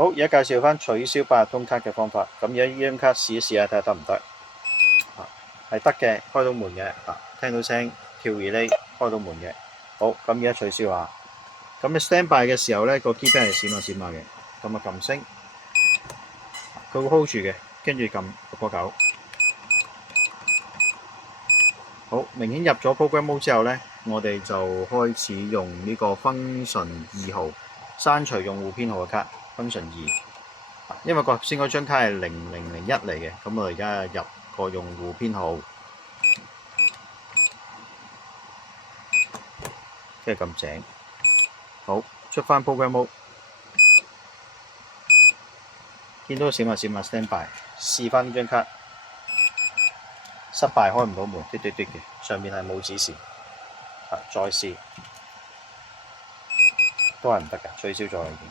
好，而家介紹翻取消八達通卡嘅方法。咁而家呢張卡試一試下，睇下得唔得？係得嘅，開到門嘅。聽到聲跳 relay 開到門嘅。好，咁而家取消下。咁你 stand by 嘅時候咧，個 keypad 係閃下閃下嘅。咁啊撳升，佢會 hold 住嘅，跟住撳6個9。好，明顯入咗 program mode 之後咧，我哋就開始用呢個 function 2號刪除用戶編號嘅卡 function 2。因為頭先嗰張卡係0001嚟嘅，咁我而家入個用戶編號，跟住撳井。好，出翻 program mode， 見到閃下閃下 stand by， 試翻呢張卡，失敗，開唔到門，嘅，上面係冇指示。再試都係唔得㗎，取消咗已經。